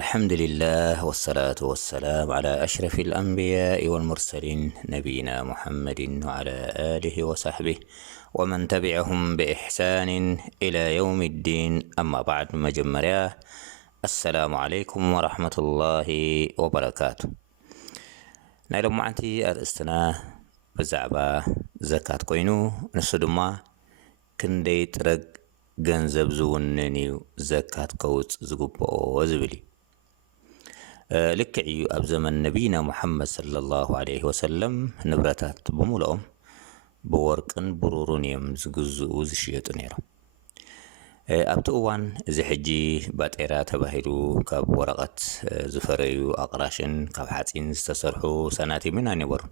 والحمد لله والصلاة والسلام على أشرف الأنبياء والمرسلين نبينا محمد وعلى آله وصحبه ومن تبعهم بإحسان إلى يوم الدين. أما بعد مجمريا السلام عليكم ورحمة الله وبركاته. نايلو معنتي أرستنا بزعبا زكاة كوينو نسدما كندي ترق ገንዘብ ዝውነን እዩ ዘካት ከውፅ ዝግብኦ ዝብል ልክዕ እዩ ኣብ ዘመን ነቢና ሙሐመድ ሰለላሁ ዐለይሂ ወሰለም ንብረታት ብምልኦም ብወርቅን ብሩርን እዮም ዝግዝኡ ዝሽየጡ ነይሮም። ኣብቲ እዋን እዚ ሕጂ ባጤራ ተባሂሉ ካብ ወረቐት ዝፈረዩ ኣቕራሽን ካብ ሓፂን ዝተሰርሑ ሰናቲምን ኣይነበሩ።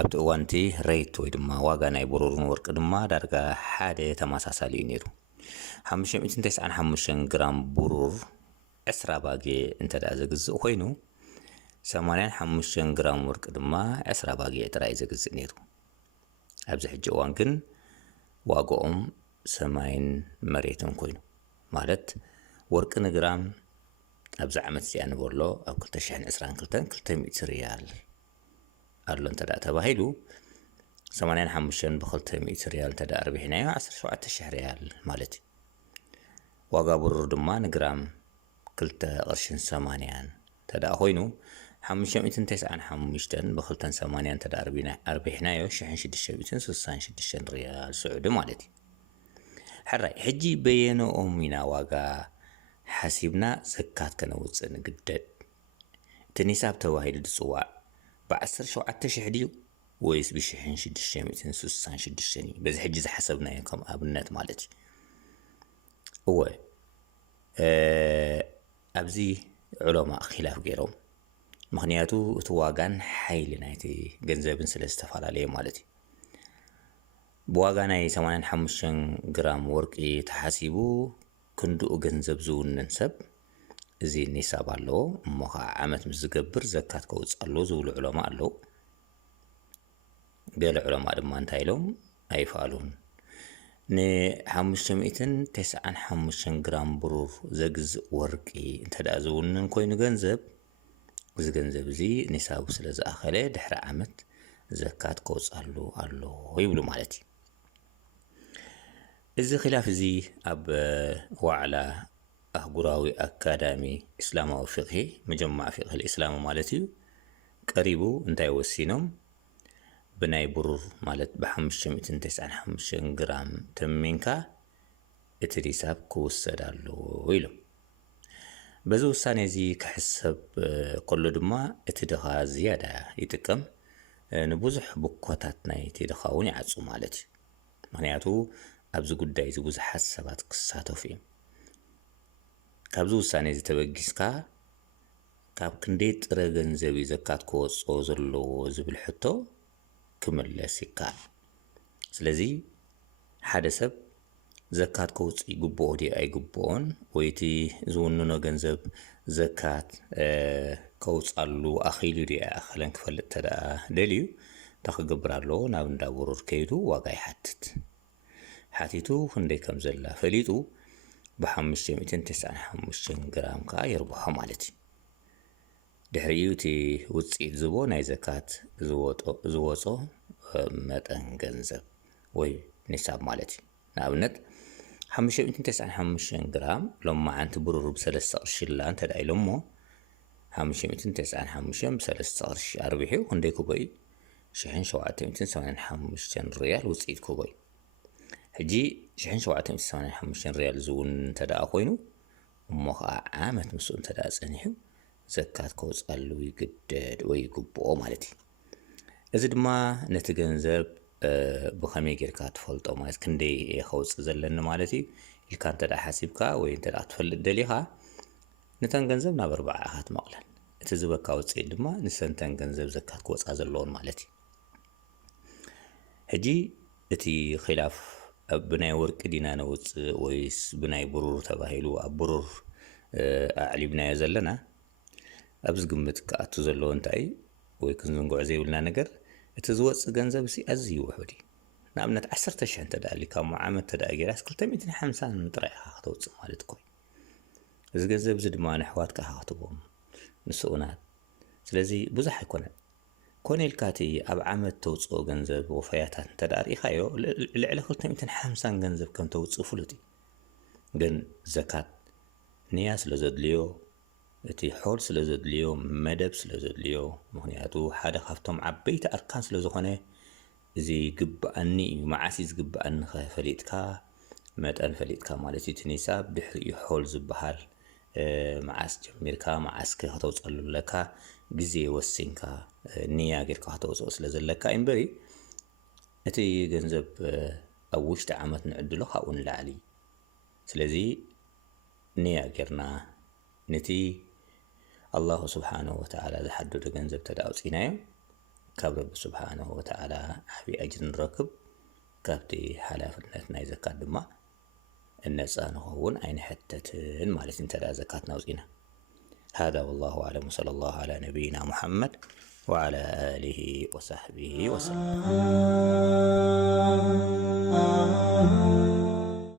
ኣብቲ እዋንቲ ሬት ወይ ድማ ዋጋ ናይ ብሩርን ወርቂ ድማ ዳርጋ ሓደ ተመሳሳሊ እዩ ነይሩ። 595 ግራም ብሩር 10 ባጌ እንተዳ ዝግዝእ ኮይኑ 85 ግራም ወርቂ ድማ 10 ባጌ ጥራይ ዝግዝእ ነይሩ። ኣብዚ ሕጂ እዋን ግን ዋጋኦም ሰማይን መሬትን ኮይኑ ማለት ወርቂ ንግራም ኣብዚ ዓመት እዚኣ ንበሎ ኣብ 2022 200 ሪያል አሎ እንተዳ ተባሂሉ 85 ብ200 ሪያል እንተዳ ኣርቢሕናዮ 17000 ሪያል ማለት እዩ። ዋጋ ብሩር ድማ ንግራም 2 ቅርሽን 80 እንተዳ ኮይኑ 595 ብ280 እንተዳ ኣርቢሕናዮ 1666 ሪያል ስዑዲ ማለት እዩ። ሕራይ ሕጂ በየነኦም ኢና ዋጋ ሓሲብና ዘካት ከነውፅእ ንግደድ እቲ ኒሳብ ተባሂሉ ዝፅዋዕ ب17000 ድዩ ወይስ ب1666 እዩ? በዚ ሕጂ ዝሓሰብናዮ ከም ኣብነት ማለት እዩ። ኣብዚ ዑለማ ኺላፍ ገይሮም ምክንያቱ እቲ ዋጋን ሓይሊ ናይቲ ገንዘብን ስለ ዝተፈላለየ ማለት እዩ። ብዋጋ ናይ 85 ግራም ወርቂ ተሓሲቡ ክንድኡ ገንዘብ ዝውነን ሰብ እዚ ኒሳብ ኣለዎ እሞ ከዓ ዓመት ምስ ዝገብር ዘካት ከውፅእ ኣለዎ ዝብሉ ዑለማ ኣለዉ። ገለ ዑለማ ድማ እንታይ ኢሎም ኣይፈኣሉን። ን595 ግራም ብሩር ዘግዝእ ወርቂ እንተዳ ዝውነን ኮይኑ ገንዘብ እዚ ገንዘብ እዚ ኒሳቡ ስለ ዝኣኸለ ድሕሪ ዓመት ዘካት ከውፅኣሉ ኣሎ ይብሉ ማለት እዩ። እዚ ኺላፍ እዚ ኣብ ዋዕላ أهجراوي أكاديمي إسلامي فقهي مجمع فقه الإسلام مالتي قريبو انتي وسينهم بناي برور مالت ب595 جرام تمينكا اتريساب كوسدالو ويلو بزو ساني زي كحسب كله دما اتدخا زيادة يتكم نبوزح بكوتات ناي تدخاون يعصو مالتي معناتو أبزو قداي زي بوزح حسابات قصاتو فيهم ካብዚ ውሳኔ ዝተበጊስካ ካብ ክንደይ ጥረ ገንዘብ ዘካት ከወፅኦ ዘለዎ ዝብል ሕቶ ክምለስ ይካል። ስለዚ ሓደ ሰብ ዘካት ከውፅእ ይግብኦ ድዩ ኣይግብኦን ወይቲ ዝውንኖ ገንዘብ ዘካት ከውፅኣሉ ኣኺሉ ድዩ ኣይኣኸለን ክፈልጥ ተደኣ ደልዩ ተኽገብር ኣለዎ። ናብ እንዳ ብሩር ከይዱ ዋጋ ይሓትት ሓቲቱ ክንደይ ከም ዘላ ፈሊጡ ب595 جرام كا يربحه مالتي دحريو تي وصيت زبو ناي زكات زوصو متن ገንዘብ ወይ نصاب مالتي نابنت 595 جرام لما انت برور ب3 قرش لا انت دايلمو 595 ب3 قرش اربحيو هندي كوباي 1785 ريال وصيت كوباي ሕጂ 1785 ሪያል ዝውን እንተዳ ኮይኑ እሞ ከዓ ዓመት ምስኡ እንተዳ ፀኒሑ ዘካት ከውፅኣሉ ይግደድ ወይ ይግብኦ ማለት እዩ። እዚ ድማ ነቲ ገንዘብ ብኸመይ ጌርካ ትፈልጦ ማለት ክንደይ ከውፅእ ዘለኒ ማለት እዩ ኢልካ እንተዳ ሓሲብካ ወይ እንተዳ ትፈልጥ ደሊኻ ነተን ገንዘብ ናብ 4 ኢኻ ትመቕለን። እቲ ዝበካ ውፅኢት ድማ ንሰንተን ገንዘብ ዘካት ከውፅኣ ዘለዎን ማለት እዩ። ሕጂ እቲ ኺላፍ بناي ورق دينا نوت ويس بناي برور تباهيلو برور أعلي بناي زلنا أبز قمت كأتو زلو انتاي ويكون زي ولنا نقر اتزوات جنزب سي أزي وحودي نعمنا 10 تدا اللي كان معامل تدا جراس كل 250 طريقة خطوت مالت كوي እዚ ገንዘብ እዚ ድማ ንሕዋትካ ሃኽትቦም ንስኡናት ስለዚ ብዙሕ ኣይኮነን ኮኔልካቲ ኣብ ዓመት ተውፅኦ ገንዘብ ወፈያታት እንተዳሪእኻዮ ልዕሊ 250 ገንዘብ ከም ተውፅእ ፍሉጥ ግን ዘካት ንያ ስለ ዘድልዮ እቲ ሖል ስለ ዘድልዮ መደብ ስለ ዘድልዮ ምክንያቱ ሓደ ካብቶም ዓበይቲ ኣርካን ስለ ዝኾነ እዚ ግባኣኒ መዓስ ዝግባኣኒ ፈሊጥካ መጠን ፈሊጥካ ማለት እቲ ኒሳብ ድሕሪኡ ሖል ዝበሃል መዓስ ጀሚርካ መዓስ ከተውፅለካ ግዜ ወሲንካ ንያ ጌርካ ከተውፅኦ ስለ ዘለካ እምበሪ እቲ ገንዘብ ኣብ ውሽጢ ዓመት ንዕድሎ ካብኡ ንላዕሊ ስለዚ ንያ ጌርና ነቲ الله سبحانه وتعالى زحدد ገንዘብ ተዳውፂናዮ ካብ ረቢ سبحانه وتعالى ዓብይ ኣጅር ንረክብ ካብቲ ሓላፍነት ናይ ዘካት ድማ الناس نخون أين حتى المال تنتدى زكاة نوزينا هذا والله أعلم صلى الله على نبينا محمد وعلى آله وصحبه وسلم